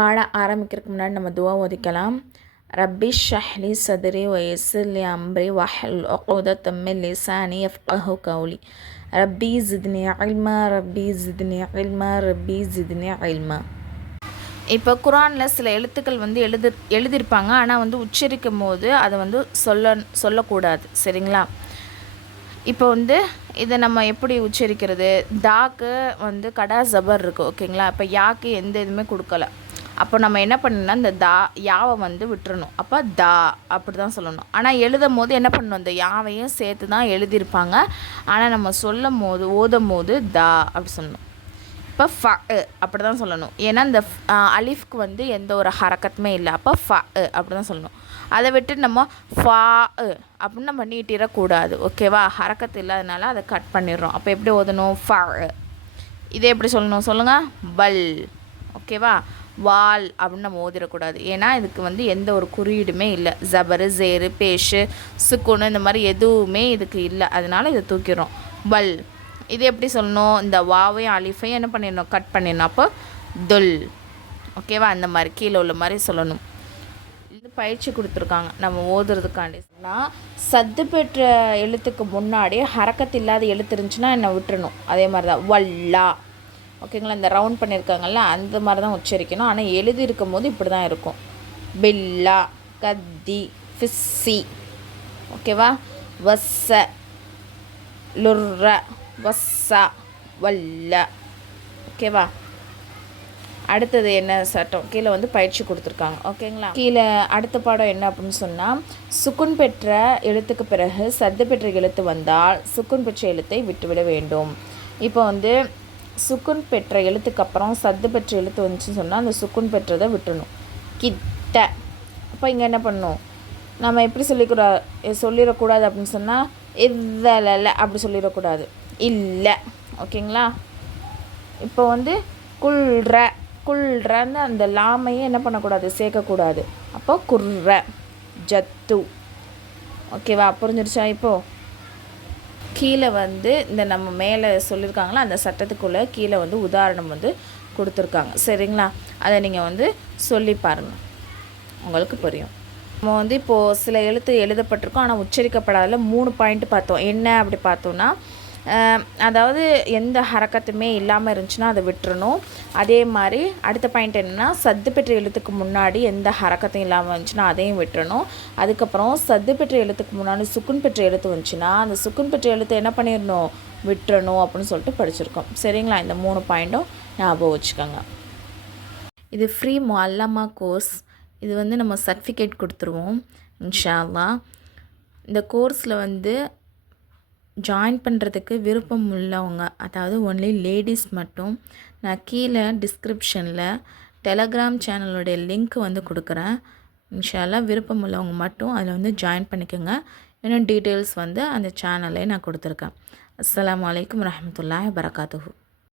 பாட ஆரம்பிக்கிறதுக்கு முன்னாடி நம்ம துவா ஓதிக்கலாம். ரப்பி ஷ்ரஹ்லி சத்ரி வயஸ்ஸிர் லி அம்ரி வஹ்லுல் உக்தத்தம் மின் லிசானி யஃப்கஹு கௌலி. ரப்பி ஜித்னி இல்மா ரப்பி ஜித்னி இல்மா ரப்பி ஜித்னி இல்மா. இப்போ குரானில் சில எழுத்துக்கள் வந்து எழுதியிருப்பாங்க, ஆனால் வந்து உச்சரிக்கும் போது அதை வந்து சொல்லக்கூடாது. சரிங்களா? இப்போ வந்து இதை நம்ம எப்படி உச்சரிக்கிறது? தாக்கு வந்து கடா ஜபர் இருக்குது, ஓகேங்களா? இப்போ யாக்கு எந்த இதுவுமே கொடுக்கல. அப்போ நம்ம என்ன பண்ணணும்னா இந்த யாவை வந்து விட்டுறணும். அப்போ தா அப்படி தான் சொல்லணும். ஆனால் எழுதும் போது என்ன பண்ணணும், இந்த யாவையும் சேர்த்து தான் எழுதியிருப்பாங்க. ஆனால் நம்ம சொல்லும் போது ஓதும் போது தா அப்படி சொல்லணும். இப்போ அப்படி தான் சொல்லணும். ஏன்னா இந்த அலிஃப்க்கு வந்து எந்த ஒரு ஹரக்கத்துமே இல்லை. அப்போ அப்படி தான் சொல்லணும். அதை விட்டு நம்ம அப்படின்னு நம்ம நீட்டிடக்கூடாது, ஓகேவா? ஹரக்கத்து இல்லாதனால அதை கட் பண்ணிடுறோம். அப்போ எப்படி ஓதணும்? இதே எப்படி சொல்லணும் சொல்லுங்கள்? பல், ஓகேவா? வால் அப்படின்னு நம்ம ஓதிடக்கூடாது. ஏன்னா இதுக்கு வந்து எந்த ஒரு குறியீடுமே இல்லை. ஜபரு, ஜேரு, பேஷு, சுக்குனு இந்த மாதிரி எதுவுமே இதுக்கு இல்லை. அதனால் இதை தூக்கிடுறோம். பல். இது எப்படி சொல்லணும்? இந்த வாவையும் அலிஃபையும் என்ன பண்ணிடணும்? கட் பண்ணிடணும். அப்போ துல், ஓகேவா? அந்த மாதிரி கீழே உள்ள மாதிரி சொல்லணும். இது பயிற்சி கொடுத்துருக்காங்க நம்ம ஓதுறதுக்காண்டி. சத்து பெற்ற எழுத்துக்கு முன்னாடி ஹரக்கத்து இல்லாத எழுத்து இருந்துச்சுன்னா என்ன விட்டுறணும். அதே மாதிரி தான் வல்லா, ஓகேங்களா? இந்த ரவுண்ட் பண்ணியிருக்காங்கல்ல அந்த மாதிரி தான் உச்சரிக்கணும். ஆனால் எழுதி இருக்கும் போது இப்படி தான் இருக்கும். பில்லா, கத்தி, ஃபிஸ்ஸி, ஓகேவா? வஸ்ஸ, லுர்ர, வஸ்ஸா, வல்ல, ஓகேவா? அடுத்தது என்ன சட்டம்? கீழே வந்து பயிற்சி கொடுத்துருக்காங்க, ஓகேங்களா? கீழே அடுத்த பாடம் என்ன அப்படின்னு சொன்னால், சுக்குன் பெற்ற எழுத்துக்கு பிறகு சத்து பெற்ற எழுத்து வந்தால் சுக்குன் பெற்ற எழுத்தை விட்டுவிட வேண்டும். இப்போ வந்து சுக்குன் பெற்ற எழுத்துக்கு அப்புறம் சத்து பெற்ற எழுத்து வந்துச்சுன்னு சொன்னால் அந்த சுக்குன் பெற்றதை விட்டுணும். கிட்ட. அப்போ இங்கே என்ன பண்ணணும்? நம்ம எப்படி சொல்லிடக்கூடாது அப்படின்னு சொன்னால் இதழ அப்படி சொல்லிடக்கூடாது, இல்லை, ஓகேங்களா? இப்போ வந்து குல்றன்னு அந்த லாமையும் என்ன பண்ணக்கூடாது? சேர்க்கக்கூடாது. அப்போ குர்ற, ஜத்து, ஓகேவா? புரிஞ்சிருச்சா? இப்போது கீழே வந்து இந்த நம்ம மேலே சொல்லியிருக்காங்களா அந்த சட்டத்துக்குள்ளே கீழே வந்து உதாரணம் வந்து கொடுத்துருக்காங்க, சரிங்களா? அதை நீங்கள் வந்து சொல்லி பாருங்கள், உங்களுக்கு புரியும். நம்ம வந்து இப்போது சில எழுத்து எழுதப்பட்டிருக்கோம் ஆனால் உச்சரிக்கப்படாத 3 பாயிண்ட் பார்த்தோம். என்ன அப்படி பார்த்தோன்னா, அதாவது எந்த ஹரக்கத்துமே இல்லாமல் இருந்துச்சுன்னா அதை விட்டுறணும். அதே மாதிரி அடுத்த பாயிண்ட் என்னென்னா, சத்து பெற்ற எழுத்துக்கு முன்னாடி எந்த ஹரக்கத்தும் இல்லாமல் இருந்துச்சுன்னா அதையும் விட்டுறணும். அதுக்கப்புறம் சத்து பெற்ற எழுத்துக்கு முன்னாடி சுக்குன் பெற்ற எழுத்து வந்துச்சுன்னா அந்த சுக்குன் பெற்ற எழுத்து என்ன பண்ணிடணும்? விட்டுறணும் அப்படின்னு சொல்லிட்டு படிச்சிருக்கோம், சரிங்களா? இந்த 3 பாயிண்ட்டும் ஞாபகம் வச்சுக்கோங்க. இது ஃப்ரீ முஅல்லமா கோர்ஸ். இது வந்து நம்ம சர்டிஃபிகேட் கொடுத்துருவோம் இன்ஷா அல்லாஹ். இந்த கோர்ஸில் வந்து ஜாயின் பண்ணுறதுக்கு விருப்பம் உள்ளவங்க, அதாவது ஒன்லி லேடிஸ் மட்டும், நான் கீழே டிஸ்கிரிப்ஷனில் டெலகிராம் சேனலோடைய லிங்க் வந்து கொடுக்குறேன். இன்ஷா அல்லாஹ் விருப்பம் உள்ளவங்க மட்டும் அதில் வந்து ஜாயின் பண்ணிக்கோங்க. இன்னும் டீட்டெயில்ஸ் வந்து அந்த சேனல்லே நான் கொடுத்துருக்கேன். அஸ்ஸலாமு அலைக்கும் வரஹ்மத்துல்லாஹி வபரகாத்துஹு.